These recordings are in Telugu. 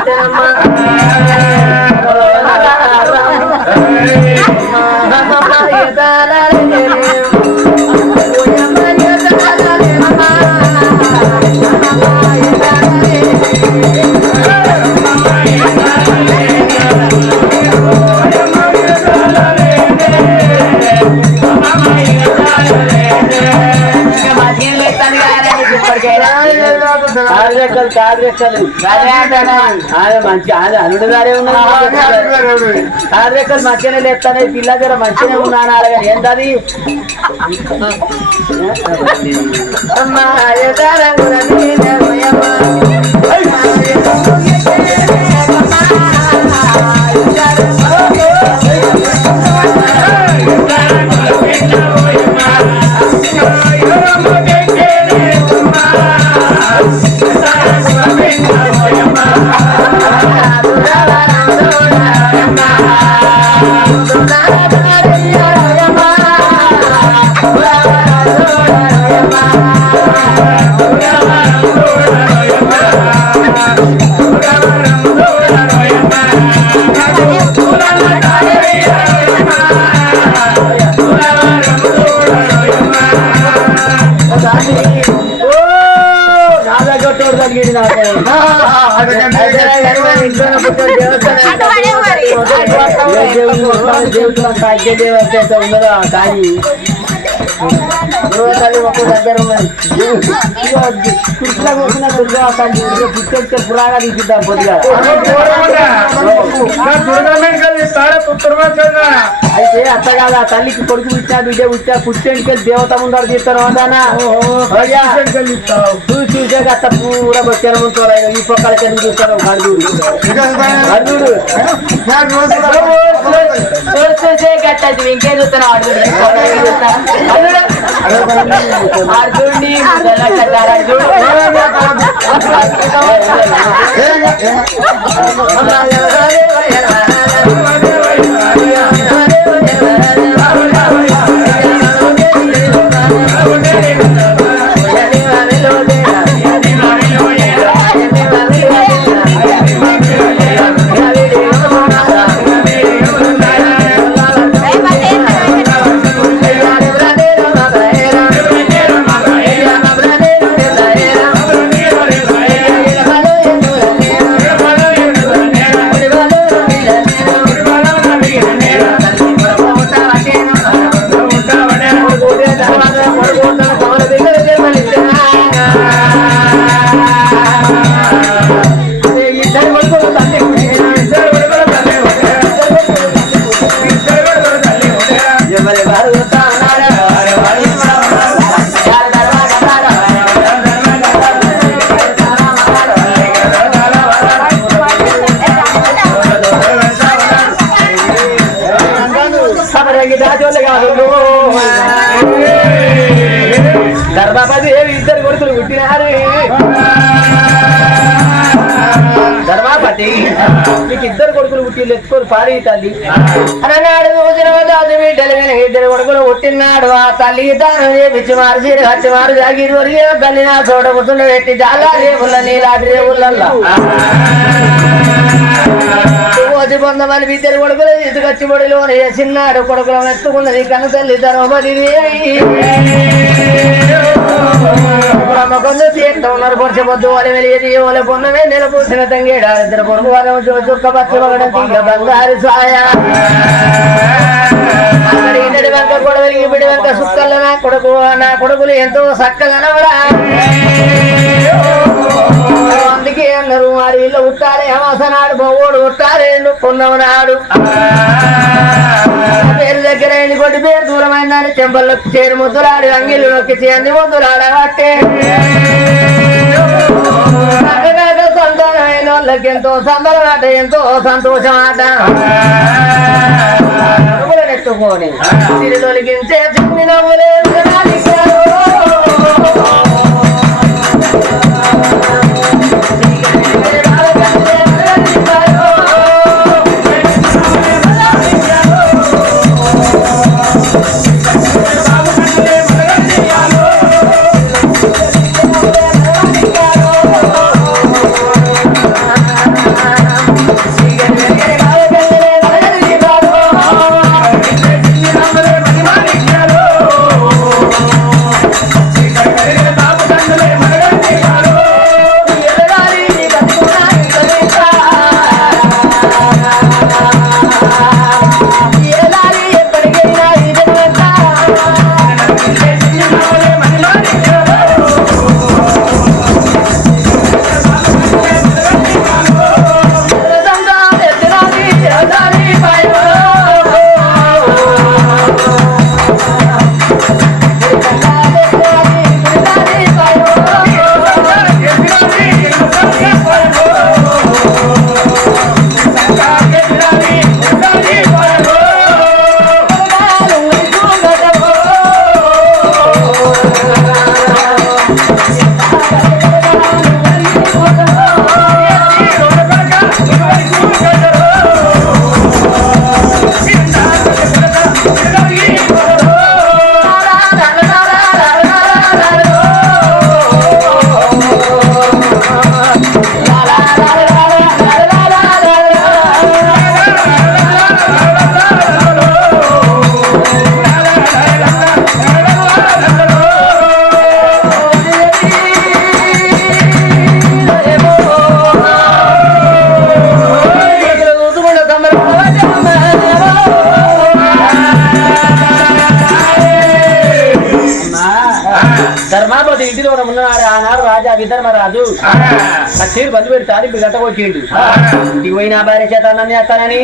Udah. కాదు కాదు ఆయన మంచి ఆయన అల్లుడు గారే ఉన్నాడు కాదు రెక్కలు మంచిగానే లేస్తానే పిల్ల జర మంచిగానే ఉన్నాను అలాగే. ఏంటది ఓ కానీ తల్లి ఒక దగ్గర ఉన్నది కృష్ణ కూర్చున్న దుర్గా తల్లి పుట్టెడితే పురాగా తీసిద్దాం పొద్దుగా అయితే అత్త కాదు ఆ తల్లికి కొడుకు పుట్టినా బిడ్డ పుట్టినా పుట్టెంటికి దేవత ముందర తీస్తారు అదానా చూసి చూసాక అత్త పూర వచ్చాను ఉంటారు ఈ పక్కలకి ఎందుకు చూస్తారు గడుదుడు గడుదుడు చూస్తే గట్టది ఇంకేం చూస్తాను అర్జునుడి? ధర్మపతి నీకు ఇద్దరు కొడుకులు పుట్టి ఎత్తుకొని పారి తల్లి. అన్నాడు రోజున బిడ్డలు కనుక ఇద్దరు కొడుకులు పుట్టినాడు. ఆ తల్లి తాను చేపించి మారు చీర కట్టి మారు జాగిరి వరిగే తల్లి నా చోట కూర్చుని పెట్టి జాలా రేవుల నీలాది రేవులల్లా వచ్చి పొందమని విద్యలు కొడుకులు తీసుకొచ్చి బడిలో చిన్నాడు కొడుకులను ఎత్తుకున్నది కన్న తల్లి ధర్మపతి కొంచెం తీర్థ ఉన్నారు వాళ్ళు వెలిగి వాళ్ళ పొన్నమే నిలబూసిన తంగేడా. ఇద్దరు కొడుకు వాళ్ళ చుక్క పచ్చి మగడం బంగారు సాయ. బిడి నా కొడుకు నా కొడుకులు ఎంతో చక్కగా అన్నారు మరి ఇల్లు ఉట్టారే అమాసనాడు బొవ్వోడు ఉట్టాలి పొన్నవనాడు పేరు దగ్గర ఎన్ని కొట్టి పేరు దూరమైందని చెంపల్లోకి చేరు ముద్దులాడు అంగిళ్ళు నొక్కి చేయండి ముద్దులాడబట్టే సంతానమైన వాళ్ళకి ఎంతో సంబరం ఆట ఎంతో సంతోషం ఆట ఎత్తుకొని తిరిగి తొలగించే చిన్ని నవ్వులే ఆ చీరు బంధు పెట్టి తాలింపు గంట కొట్టిండు ఇంటికి పోయిన భార్య చేత అన్నం చేస్తానని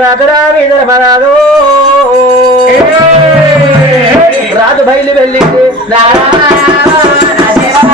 రగరా విధర్మరాజు రాజు బయలు వెళ్ళింది అయ్యయ్యో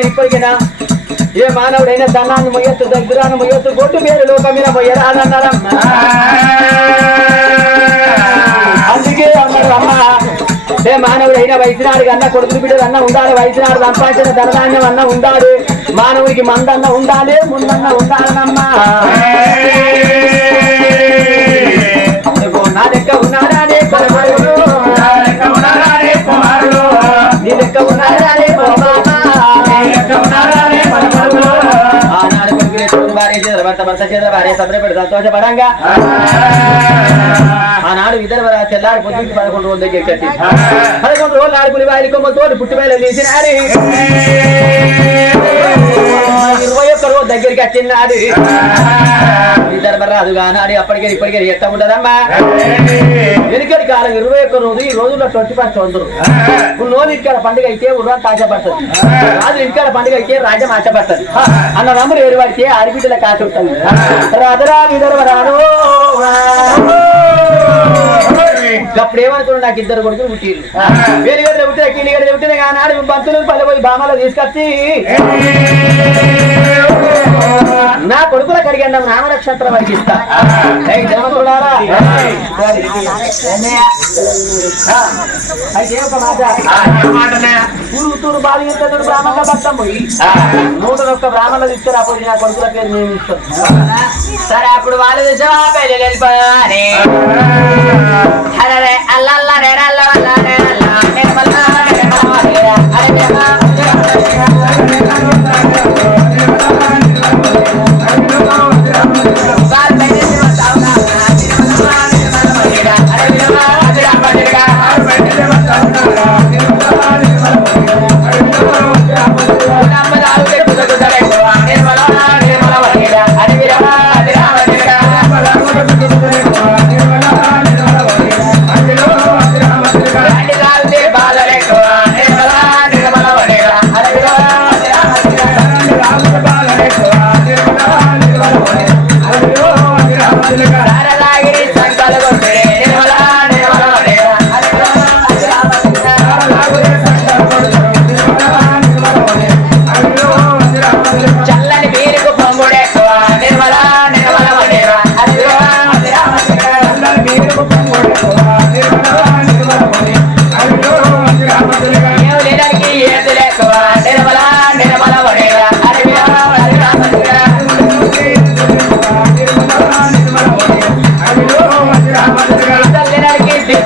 నువ్వు ఇప్పటికైనా ఏ మానవుడైనా ధనాన్ని మొయ్యొచ్చు దగ్గరాన్ని మొయ్యొచ్చు గొడ్డు పేరు మొయ్యరా అని మొయ్యరాదన్నారమ్మా అందుకే అన్నారు అమ్మ ఏ మానవుడైనా వయసునాడు అన్న కొడుకులు బిడ్డలు అన్న ఉండాలి వైద్యనాడు సంపాదించిన ధనధాన్యం అన్న ఉండాలి మానవుడికి మందన్న ఉండాలి ముందన్న ఉండాలనమ్మా. నా లెక్క ఉన్నారా రే కుమారుడు? నీ లెక్క ఉన్నారా రే బాబా? భార్య చేతుల భర్త భర్త చేతుల భార్య సంబరపడి సంతోషపడంగా ఆనాడు విదర్భ తెల్లారి పొద్దుకి పదకొండు రోజుల దగ్గర కొమ్మలతో పదకొండు రోజులు ఆడుకుని వారి కొమ్మ పుట్టి వేల తీసినారు ఇరవై ఒక్క రోజు దగ్గరికి వచ్చినాడు. విదర్భ రాదు కానాడు అప్పటికే ఇప్పటికే ఎట్ట ఉంటదమ్మా? వెనుకటి కాలం ఇరవై ఒక్క రోజు ఈ రోజుల్లో ట్వంటీ ఫస్ట్ వందరు నోరు ఇక్కడ పండుగ అయితే ఉర్రాన్ ఆశపడుతుంది రాజు ఇంటికాడ పండుగ అయితే రాజ్యం ఆశపడుతుంది అన్న నమ్ములు ఏరు పడితే ఆడిబిడ్డల కాశ ఉంటుంది. అప్పుడు ఏమనుకున్నాడు? నాకు ఇద్దరు కొడుకులు పుట్టిరు వేలు గడ్డ పుట్టిన కీలి గడ్డ పుట్టిన కానీ బంతులు పల్లె పోయి బామలో తీసుకొచ్చి నా కొడుకుల కడిగండి నామనక్షత్రం వారికి ఇస్తా అయితే ఒక మాట. తూరు ఇద్దరు బ్రాహ్మణ పట్టం పోయి నూట ఒక్క బ్రాహ్మణులు తీసుకురా పోయి నా కొడుకుల పేరు నేను ఇస్తాను? సరే అప్పుడు వాళ్ళు చూసావా? పెళ్ళి వెళ్ళిపోయాని అరే. అల్లల్లా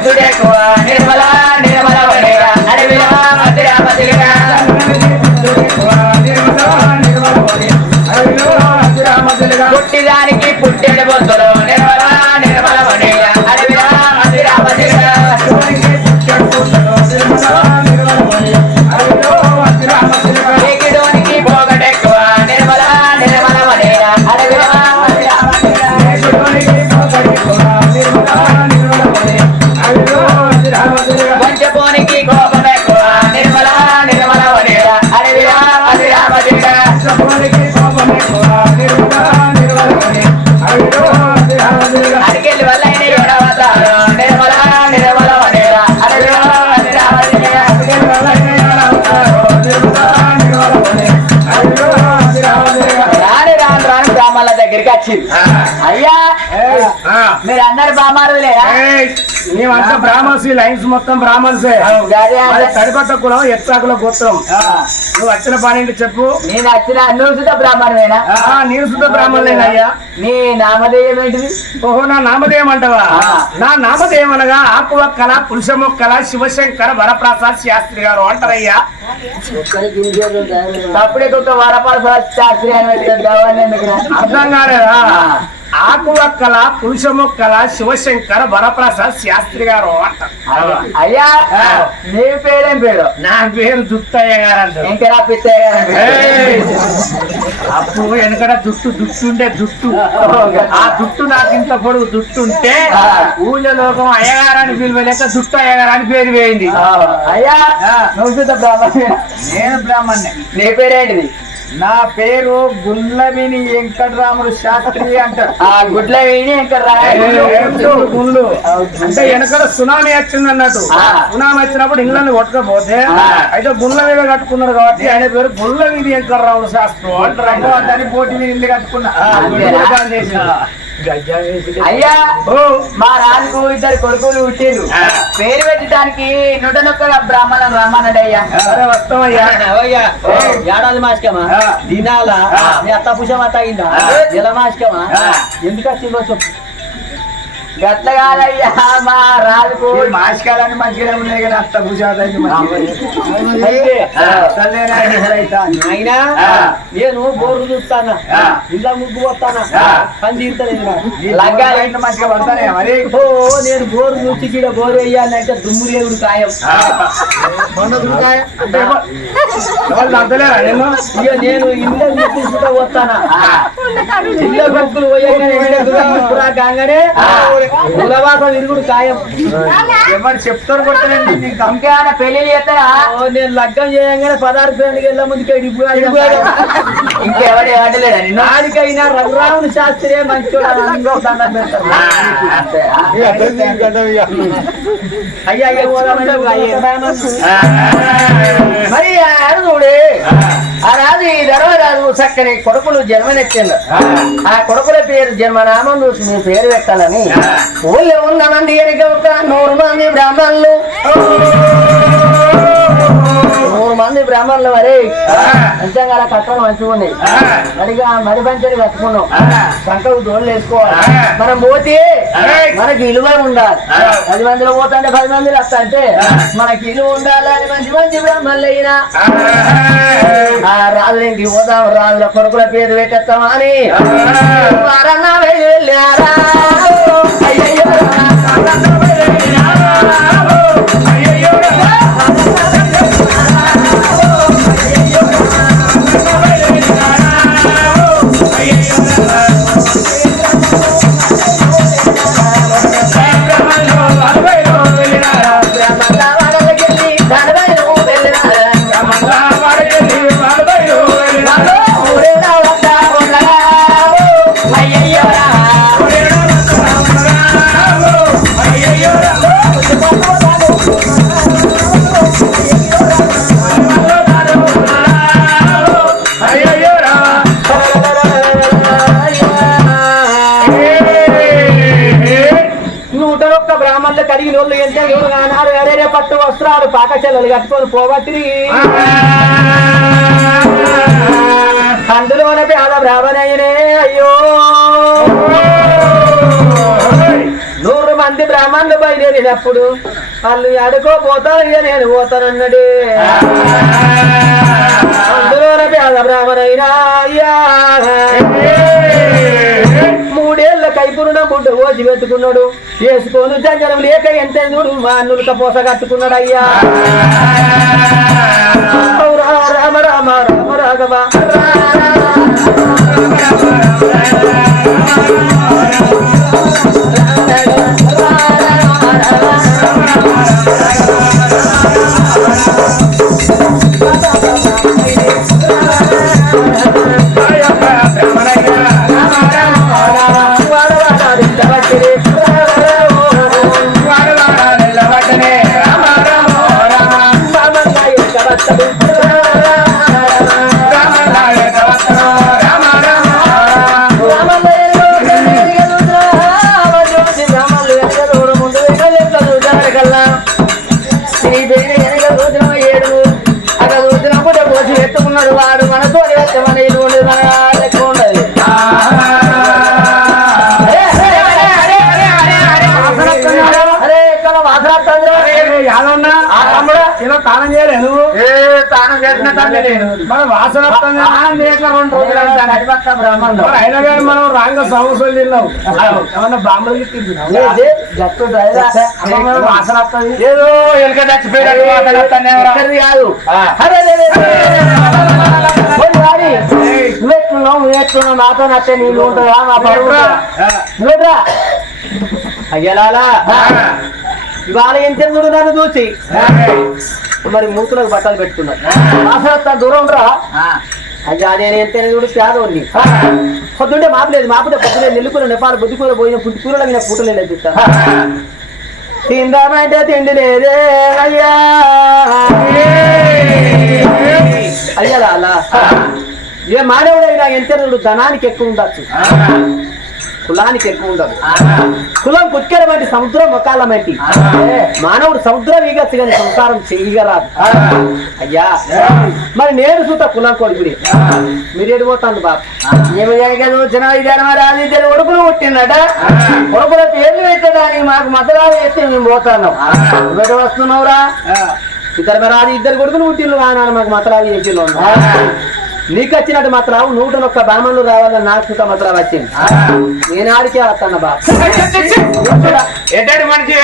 బుద్ధుడెక్కువ నిర్మల నిర్మల వడేరా. పుట్టిదానికి పుట్టెడు బొద్దులు వచ్చింది ఆ. అయ్యా ఏయ్, ఆ, మీరు అందరు ఏయ్, మేమంతా బ్రాహ్మణ్స్ లైన్స్ మొత్తం బ్రాహ్మణ్సే. తడిపట్ట కులం ఎత్తాకుల గోత్రం నువ్వు వచ్చిన పని ఏంటి చెప్పు? నేను వచ్చిన నువ్వు సుత బ్రాహ్మణువేనా? ఆ, నేను సుద్ధ బ్రాహ్మణులేనయ్యా నీ నామధేయం ఏంటిది? ఓహో నా నామధేయం అంటవా. నా నామధేయం అనగా ఆకువక్కల పురుషముక్కల శివశంకర వరప్రసాద్ శాస్త్రి గారు అంటారయ్యా. అప్పుడే ఒక వరపర శాస్త్రి అని అర్థం కాలేదా? ఆ. ఆకువక్కల పురుషముక్కల శివశంకర వరప్రసాద్ శాస్త్రి గారు అంటారు అయ్యా. నీ పేరేం పేరు? నా పేరు దుత్తయ్య గారు అంటారు ఇంకా పిత్తయ్య ఏయ్! అప్పుడు వెనకడ జుట్టు జుట్టు ఉంటే జుట్టు ఆ జుట్టు నాకు ఇంత పొడుగు జుట్టు ఉంటే. ఊళ్ళో లోకం అయ్యగారని పిలువలేక జుట్టు అయ్యగారని పేరు పోయింది అయ్యా నువ్వు నేను బ్రాహ్మణ్ణే. నీ పేరేంటిది? నా పేరు గుల్లవిని వెంకటరాముడు శాస్త్రి అంటారు. ఆ గుడ్ల వేయి ఇంకా గుళ్ళు అంటే వెనకడ సునామీ వచ్చింది అన్నట్టు. సునామీ వచ్చినప్పుడు ఇంగ్లాండ్ కొట్టకపోతే. అయితే గుళ్ళ మీద కట్టుకున్నారు కాబట్టి ఆయన పేరు వీధి వెంకటరాముడు శాస్త్రం. అంటారు దాని పోటీ మీద ఇల్లు కట్టుకున్నా. అయ్యా మా రాజుకు ఇద్దరు కొడుకులు పుట్టిండ్రు. పేరు పెట్టడానికి నూటనొక్క బ్రాహ్మణులను రమ్మన్నాడు అయ్యా ఏడాది మాసికమా. దినాల? అత్త పుషమా తగిందా ఆ. నెల మాసికమా. ఎందుకు వచ్చిందో చెప్పు. గట్ల కాదయ్యా మా రాజుకు మాసికాలన్నీ మంచిగానే ఉన్నాయి కదా అత్త అయినా నేను బోర్లు చూస్తానా. ఇలా ముగ్గు వస్తానా ఆ. పని. లగ్గాలు మంచిగా పడతానే మరి? ఓ నేను బోరు చూసి ఇక్కడ బోరు వేయాలంటే దుమ్ము వాళ్ళు అంతలేరా నేను ఇక నేను ఇల్లు తీసుకుంటా వస్తానా ఇళ్ళ గుక్కులు పోయగానే కులవాస విరుగుడు ఖాయం ఎవరు చెప్తారు కొట్టలేండి నీకు ఇంకేమైనా పెళ్ళి చేస్తారా నేను లగ్గం చేయగానే పదార్థ వెళ్ళ ముందుకే ఇంకెవడు ఏమంటలేడా నిన్ను? నాడికైనా రఘురాముని శాస్త్రి మంచోడు అని అందరూ దండం పెడతారు అయ్యా మరి చూడే. ఆ రాజు ఈ ధర్మరాజు చక్కని కొడుకులు జన్మనెత్తిండు ఆ. కొడుకుల పేరు జన్మనామం చూసి మీ పేరు పెట్టాలని. ఊళ్ళో ఉన్న మంది ఎనక ఒక నూరు మంది బ్రాహ్మణులు. బ్రాహ్మణులు మరి. నిజంగా అలా కట్టడం మంచిగా ఉంది. మరిగా మరి పంచని కట్టుకున్నాం. సంకలు దోళ్ళు వేసుకోవాలి మనం పోతే మనకి విలువ ఉండాలి. పది మందిలో పోతాంటే పది మందిలో వస్తా అంటే మనకి విలువ ఉండాలని మంచి మంచి బ్రాహ్మణులు అయినా. ఆ. రాజుల ఇంటికి పోదాం రాజుల కొడుకుల పేరు పెట్టేస్తామా అని. వారన్నా వెళ్ళి వెళ్ళారా? అయ్యయ్యో ఎవరు వేరే పట్టు వస్త్రాలు పాకచెల్లలు కట్టుకొని పోవట్టి అందులోనే పేద బ్రాహ్మణయ్యనే అయ్యో. నూరు మంది బ్రాహ్మణులు బయలుదేరినప్పుడు వాళ్ళు అడుకోపోతాను ఇక నేను పోతానన్నాడు. అందులోనే పేద బ్రాహ్మణయ్యనా అయ్యా. మూడేళ్ళ కైపురున బుడ్డ ఓసి పెట్టుకున్నాడు. వేసుకోను జంజనం లేక ఎంత చూడు మా అన్నులక పోస కట్టుకున్నాడు అయ్యా. రామ రామ రామ రాఘవ. వాడు మన తోడి వచ్చే మన ఇల్లు ఉండదు. మన లెక్క ఉండదు అరే ఇక్కడ వాసన ఇలా తాళం మనం రాంగ సమస్యలు తిన్నావు ఏమన్నా వాసన ఏదో కాదు. నువ్వెట్లున్నావు నువ్వెట్లున్నావు నాతో నచ్చే నీళ్ళు ఉంటుందా నా అయ్యలాలా ఇవాళ ఏం తెలుగు నన్ను చూసి. మరి మూతులకు బట్టలు పెట్టుకున్నారు అసలు దూరం రా అయ్యా నేను ఎంత చూడు పేదోడిని. పొద్దుంటే మాపలేదు మాపుతే పొద్దునే నెల్లుకూర నెపాలు బుద్ధి కూర పోయిన పుట్టి కూరలో మీద పూటలు లేదు తిందామంటే తిండి లేదే అయ్యా. అయ్యలా అలా ఏ మానవుడైనా ఎంత ధనానికి ఎక్కువ ఉండొచ్చు. కులానికి ఎక్కువ ఉండదు. కులం కుక్కర వంటి సముద్రం మొకాల వంటి. మానవుడు సముద్రం ఈగచ్చు కానీ సంసారం చేయగరాదు అయ్యా. మరి నేను చూత కులం కొడుకుని మీరు ఎడిపోతాను బాబు ఇద్దరు కొడుకులు పుట్టిందట కొడుకుల పేర్లు పెట్టడానికి మాకు మద్దరాలు ఎత్తి మేము పోతాను వస్తున్నావురా? ఇద్దరు మరి అది ఇద్దరు కొడుకులు పుట్టిల్లు కానీ మాకు మతరావి చేసిల్లు నీకు వచ్చినట్టు మతరావు నూట ఒక్క బ్రాహ్మణులు రావాలని నాకు సుత మతరావు వచ్చింది. నేను ఆడికే వస్తాను బాబు. మనిషి